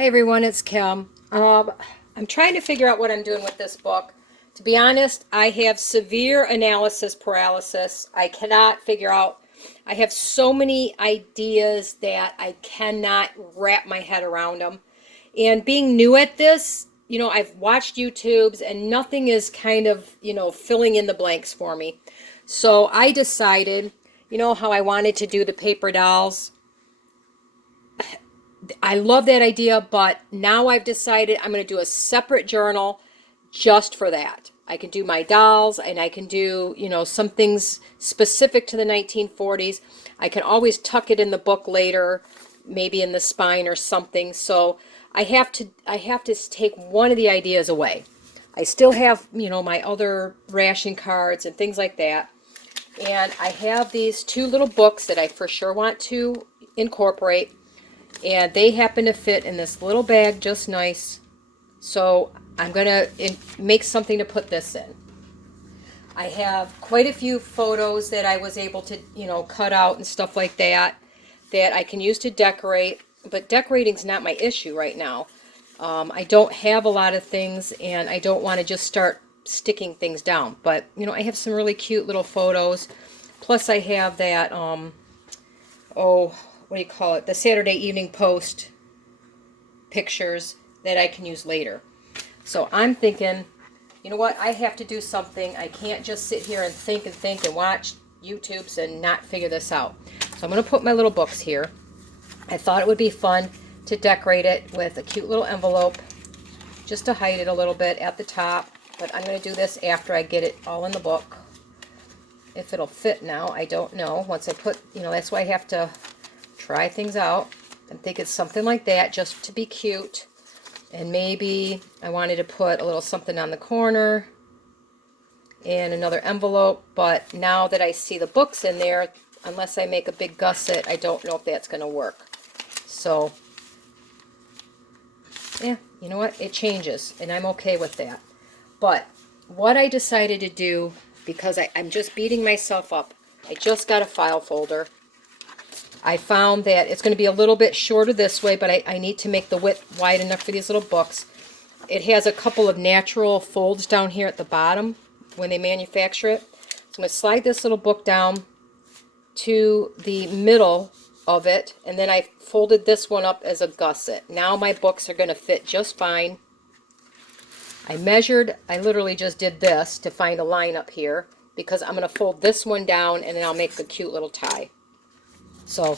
Hi everyone, it's Kim. I'm trying to figure out what I'm doing with this book. To be honest, I have severe analysis paralysis. I cannot figure out, I have so many ideas that I cannot wrap my head around them. And being new at this, I've watched YouTubes and nothing is kind of, filling in the blanks for me. So I decided, how I wanted to do the paper dolls. I love that idea, but now I've decided I'm going to do a separate journal just for that. I can do my dolls and I can do, some things specific to the 1940s. I can always tuck it in the book later, maybe in the spine or something. So I have to take one of the ideas away. I still have, my other ration cards and things like that. And I have these two little books that I for sure want to incorporate, and they happen to fit in this little bag just nice. So I'm gonna make something to put this in. I have quite a few photos that I was able to, cut out and stuff like that that I can use to decorate, but decorating's not my issue right now. I don't have a lot of things and I don't want to just start sticking things down, but I have some really cute little photos. Plus I have that oh, what do you call it? The Saturday Evening Post pictures that I can use later. So I'm thinking, you know what? I have to do something. I can't just sit here and think and watch YouTubes and not figure this out. So I'm going to put my little books here. I thought it would be fun to decorate it with a cute little envelope just to hide it a little bit at the top. But I'm going to do this after I get it all in the book. If it'll fit now, I don't know. Once I put, that's why I have to try things out. I'm thinking something like that just to be cute. And maybe I wanted to put a little something on the corner and another envelope. But now that I see the books in there, unless I make a big gusset, I don't know if that's going to work. So, yeah, you know what? It changes, and I'm okay with that. But what I decided to do, because I'm just beating myself up, I just got a file folder. I found that it's going to be a little bit shorter this way, but I need to make the width wide enough for these little books. It has a couple of natural folds down here at the bottom when they manufacture it. So I'm going to slide this little book down to the middle of it, and then I folded this one up as a gusset. Now my books are going to fit just fine. I literally just did this to find a line up here because I'm going to fold this one down and then I'll make the cute little tie. So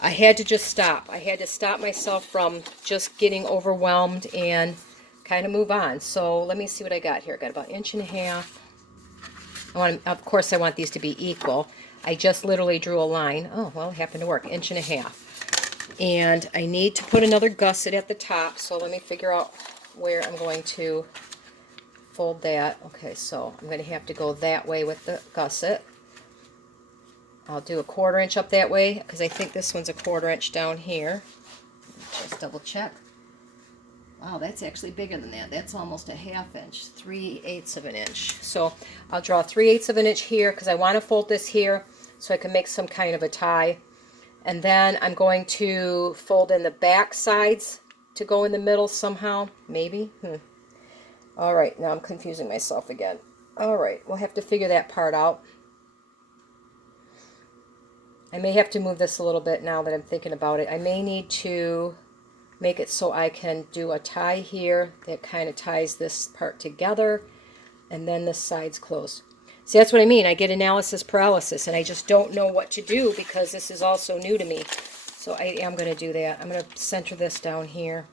I had to just stop. I had to stop myself from just getting overwhelmed and kind of move on. So let me see what I got here. I got about 1.5 inches. Of course, I want these to be equal. I just literally drew a line. Oh, well, it happened to work. 1.5 inches. And I need to put another gusset at the top. So let me figure out where I'm going to fold that. Okay, so I'm going to have to go that way with the gusset. I'll do a 1/4 inch up that way because I think this one's a 1/4 inch down here. Just double check. Wow, that's actually bigger than that. That's almost 1/2 inch, 3/8 of an inch. So I'll draw 3/8 of an inch here because I want to fold this here so I can make some kind of a tie. And then I'm going to fold in the back sides to go in the middle somehow, maybe. All right, now I'm confusing myself again. All right, we'll have to figure that part out. I may have to move this a little bit now that I'm thinking about it. I may need to make it so I can do a tie here that kind of ties this part together, and then the sides close. See, that's what I mean. I get analysis paralysis, and I just don't know what to do because this is all so new to me. So I am going to do that. I'm going to center this down here.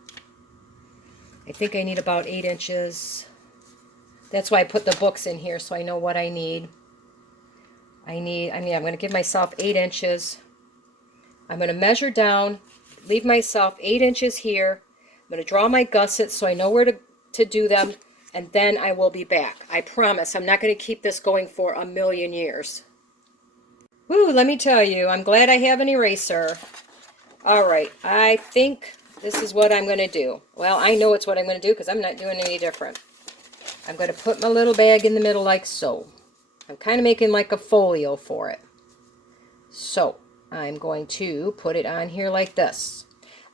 I think I need about 8 inches. That's why I put the books in here, so I know what I need. I'm going to give myself 8 inches. I'm going to measure down, leave myself 8 inches here. I'm going to draw my gussets so I know where to do them, and then I will be back. I promise I'm not going to keep this going for a million years. Woo, let me tell you, I'm glad I have an eraser. All right, I think this is what I'm going to do. Well, I know it's what I'm going to do because I'm not doing any different. I'm going to put my little bag in the middle like so. I'm kind of making like a folio for it. So I'm going to put it on here like this.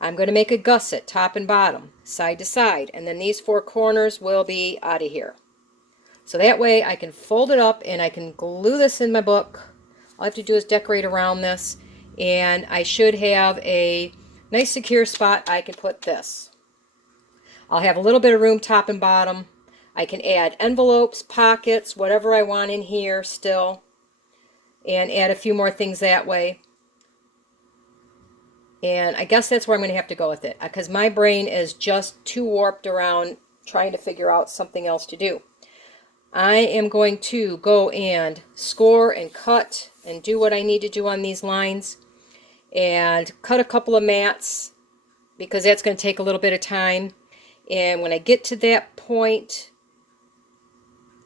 I'm going to make a gusset, top and bottom, side to side, and then these 4 corners will be out of here. So that way I can fold it up and I can glue this in my book. All I have to do is decorate around this, and I should have a nice secure spot I can put this. I'll have a little bit of room top and bottom. I can add envelopes, pockets, whatever I want in here still, and add a few more things that way. And I guess that's where I'm going to have to go with it, because my brain is just too warped around trying to figure out something else to do. I am going to go and score and cut and do what I need to do on these lines, and cut a couple of mats, because that's going to take a little bit of time. And when I get to that point,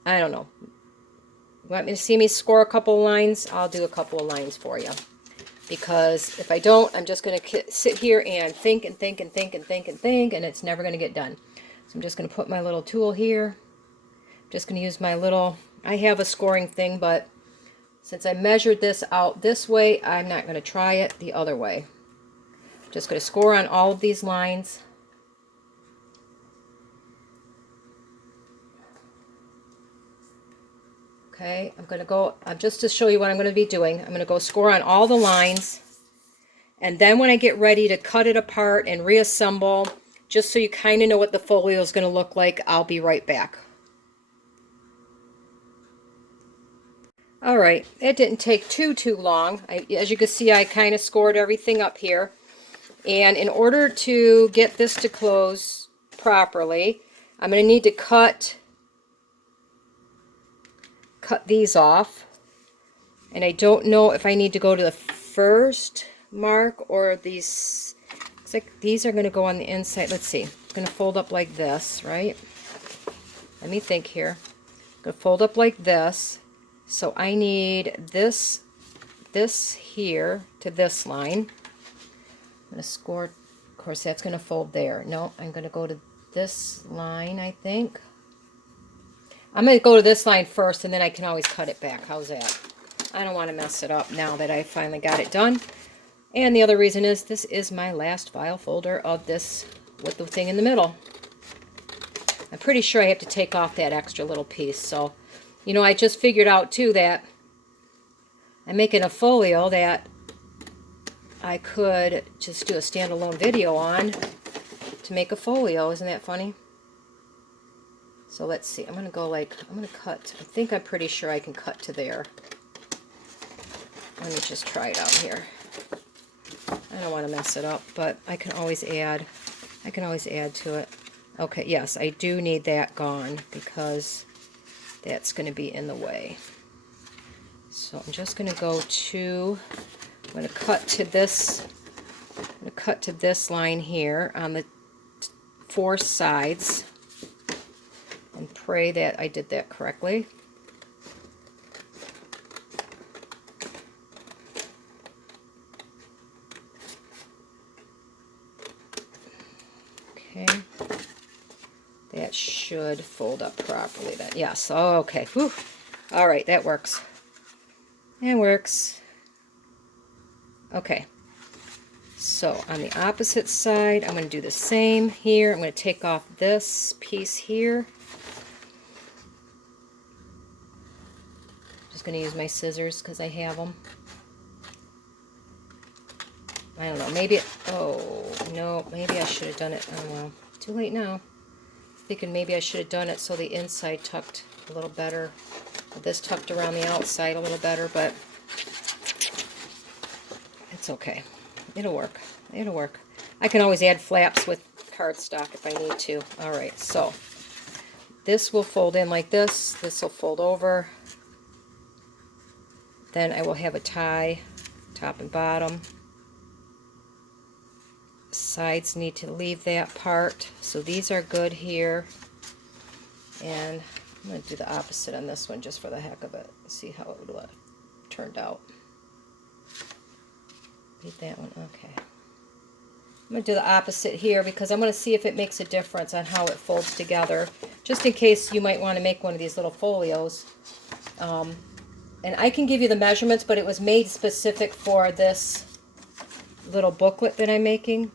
I don't know. You want me to see me score a couple of lines? I'll do a couple of lines for you. Because if I don't, I'm just going to sit here and think and think and think and think and think, and it's never going to get done. So I'm just going to put my little tool here. I'm just going to use my little, I have a scoring thing, but since I measured this out this way, I'm not going to try it the other way. I'm just going to score on all of these lines. Okay, I'm going to go, just to show you what I'm going to be doing, I'm going to go score on all the lines, and then when I get ready to cut it apart and reassemble, just so you kind of know what the folio is going to look like, I'll be right back. Alright, it didn't take too long. As you can see, I kind of scored everything up here, and in order to get this to close properly, I'm going to need to cut these off, and I don't know if I need to go to the first mark or these. Looks like these are going to go on the inside. Let's see. I'm going to fold up like this, right? Let me think here. I'm going to fold up like this. So I need this here to this line. I'm going to score. Of course, that's going to fold there. No, I'm going to go to this line, I think. I'm going to go to this line first, and then I can always cut it back. How's that? I don't want to mess it up now that I finally got it done. And the other reason is this is my last file folder of this with the thing in the middle. I'm pretty sure I have to take off that extra little piece. So, you know, I just figured out too that I'm making a folio that I could just do a standalone video on to make a folio. Isn't that funny? So let's see, I'm going to go like, I'm going to cut, I think I'm pretty sure I can cut to there. Let me just try it out here. I don't want to mess it up, but I can always add to it. Okay, yes, I do need that gone because that's going to be in the way. So I'm just going to go to, I'm going to cut to this, I'm going to cut to this line here on the 4 sides. And pray that I did that correctly. Okay. That should fold up properly then. Yes. Oh, okay. Whew. All right, that works. That works. Okay. So on the opposite side, I'm going to do the same here. I'm going to take off this piece here. Going to use my scissors because I have them. I don't know, maybe oh no, maybe I should have done it. Oh well, too late now. Thinking maybe I should have done it so the inside tucked a little better, this tucked around the outside a little better, but it's okay. It'll work. It'll work. I can always add flaps with cardstock if I need to. Alright, so this will fold in like this. This will fold over. Then I will have a tie, top and bottom. Sides need to leave that part. So these are good here. And I'm going to do the opposite on this one just for the heck of it. See how it would have turned out. Beat that one. Okay. I'm going to do the opposite here because I'm going to see if it makes a difference on how it folds together. Just in case you might want to make one of these little folios. And I can give you the measurements, but it was made specific for this little booklet that I'm making.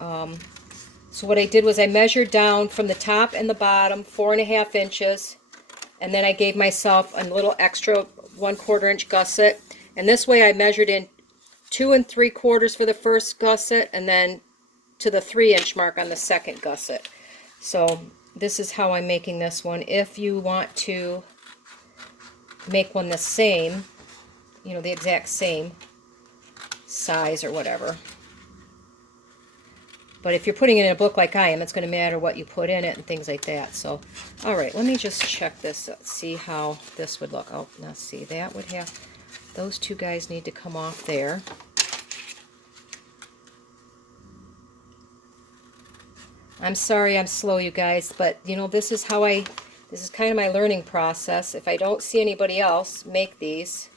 So what I did was I measured down from the top and the bottom 4.5 inches, and then I gave myself a little extra 1/4 inch gusset. And this way I measured in 2 3/4 for the first gusset, and then to the 3-inch mark on the second gusset. So this is how I'm making this one. If you want to make one the same, you know, the exact same size or whatever. But if you're putting it in a book like I am, it's going to matter what you put in it and things like that. So, all right, let me just check this, see how this would look. Oh, now see, that would have, those two guys need to come off there. I'm sorry I'm slow, you guys, but, you know, this is how this is kind of my learning process. If I don't see anybody else make these,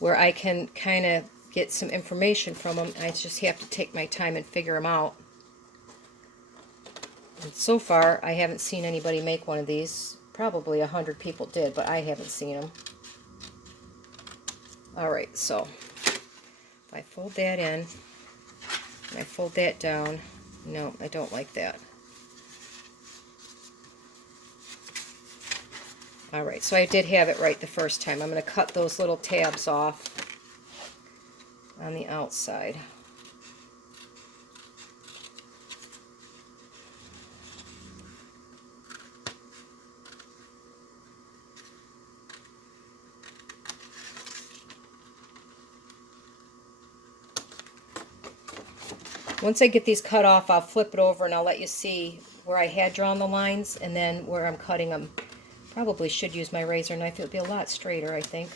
where I can kind of get some information from them, I just have to take my time and figure them out. And so far, I haven't seen anybody make one of these. Probably 100 people did, but I haven't seen them. Alright, so if I fold that in, and I fold that down, no, I don't like that. Alright, so I did have it right the first time. I'm going to cut those little tabs off on the outside. Once I get these cut off, I'll flip it over and I'll let you see where I had drawn the lines and then where I'm cutting them. Probably should use my razor knife. It would be a lot straighter, I think.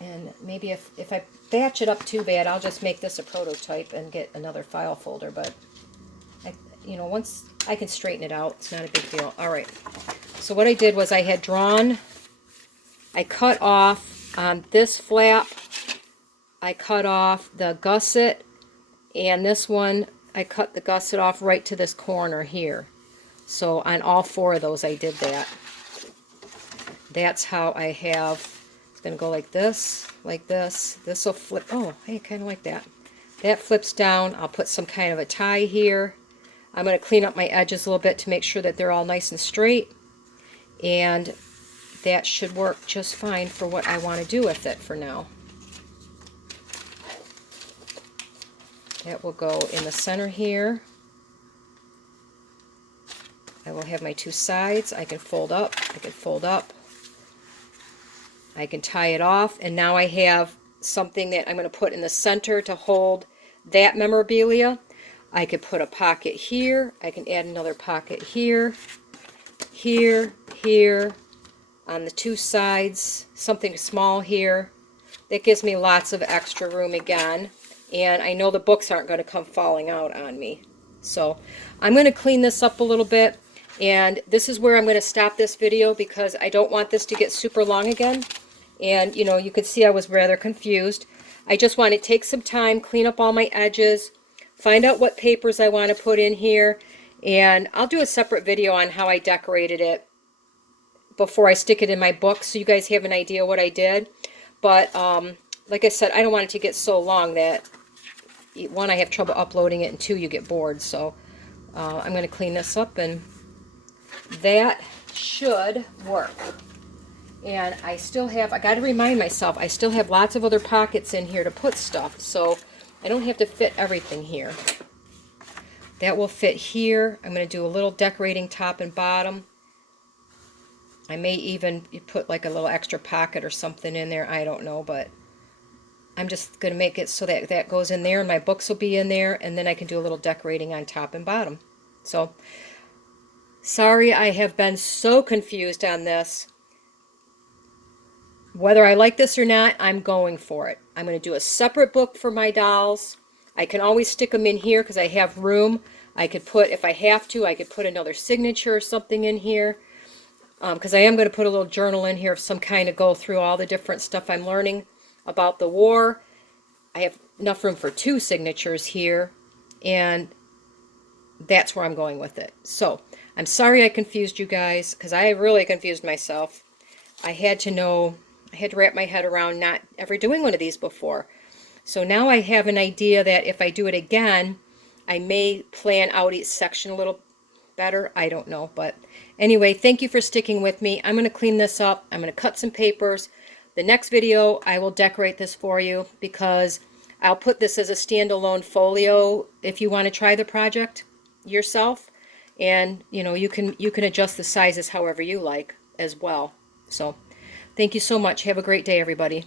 And maybe if I batch it up too bad, I'll just make this a prototype and get another file folder. But, you know, once I can straighten it out, it's not a big deal. All right. So what I did was I had drawn, I cut off on this flap, I cut off the gusset, and this one, I cut the gusset off right to this corner here. So on all 4 of those, I did that. That's how I have, it's going to go like this, like this. This will flip, oh, hey, kind of like that. That flips down. I'll put some kind of a tie here. I'm going to clean up my edges a little bit to make sure that they're all nice and straight. And that should work just fine for what I want to do with it for now. That will go in the center here. I will have my 2 sides. I can fold up, I can fold up. I can tie it off, and now I have something that I'm going to put in the center to hold that memorabilia. I could put a pocket here. I can add another pocket here, here, here, on the 2 sides, something small here. That gives me lots of extra room again. And I know the books aren't going to come falling out on me. So I'm going to clean this up a little bit. And this is where I'm going to stop this video because I don't want this to get super long again. And, you know, you could see I was rather confused. I just want to take some time, clean up all my edges, find out what papers I want to put in here. And I'll do a separate video on how I decorated it before I stick it in my book so you guys have an idea what I did. But like I said, I don't want it to get so long that, 1, I have trouble uploading it, and 2, you get bored. So I'm going to clean this up, and that should work. And I still have, I got to remind myself, I still have lots of other pockets in here to put stuff, so I don't have to fit everything here. That will fit here. I'm going to do a little decorating top and bottom. I may even put like a little extra pocket or something in there, I don't know, but I'm just going to make it so that that goes in there, and my books will be in there, and then I can do a little decorating on top and bottom. So, sorry I have been so confused on this. Whether I like this or not, I'm going for it. I'm going to do a separate book for my dolls. I can always stick them in here because I have room. I could put, if I have to, I could put another signature or something in here. Because I am going to put a little journal in here of some kind to go through all the different stuff I'm learning about the war. I have enough room for 2 signatures here, and that's where I'm going with it. So I'm sorry I confused you guys, because I really confused myself. I had to know, I had to wrap my head around not ever doing one of these before. So now I have an idea that if I do it again, I may plan out each section a little better. I don't know. But anyway, thank you for sticking with me. I'm going to clean this up. I'm going to cut some papers. The next video, I will decorate this for you because I'll put this as a standalone folio if you want to try the project yourself. And you can adjust the sizes however you like as well. So thank you so much. Have a great day, everybody.